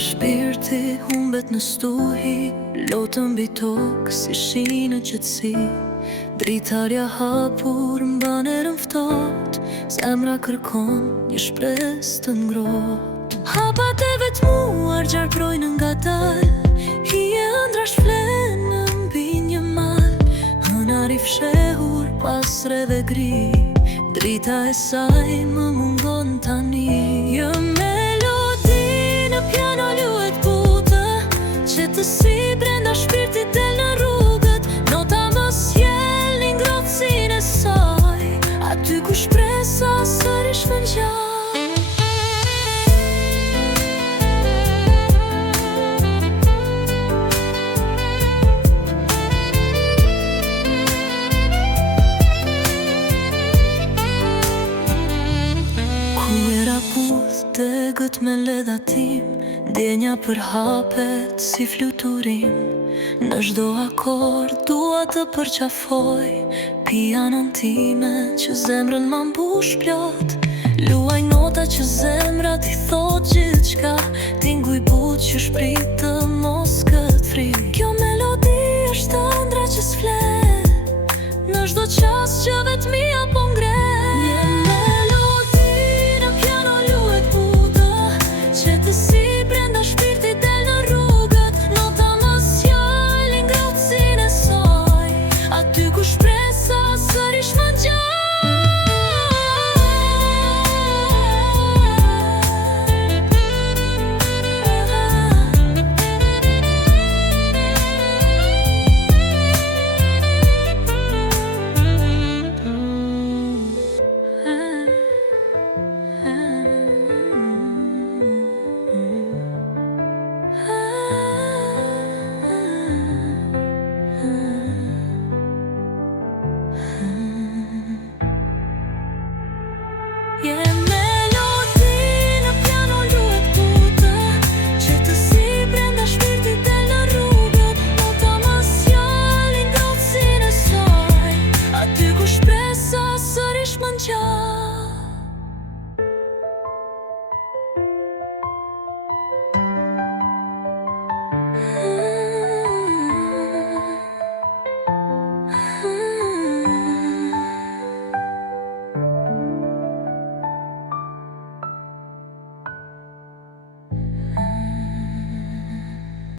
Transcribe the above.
shpirti humbet në stuhi, lotën mbi tokë si shi në qetësi. Dritarja hapur mban erën ftohtë, zemra kërkon një shpresë të ngrohtë. Hapat e vetmuar gjarprojnë nga dalë, hije ëndra shflen në mbi një mal. Hënar i fshehur pas rreve gri, drita e saj më mungon tani. Një melodi në piano luet butë, qetësi brenda shpirtit del në rrugët. Nota më sjell një ngrohtësinë e saj, aty ku shpresa sërish më ngjall. Degët me ledhatim, djenja përhapet si fluturim. Në çdo akord dua të përqafoj pianon time që zemrën ma mbush plot. Luaj nota që zemra ti thot gjithçka, tinguj but që shprit të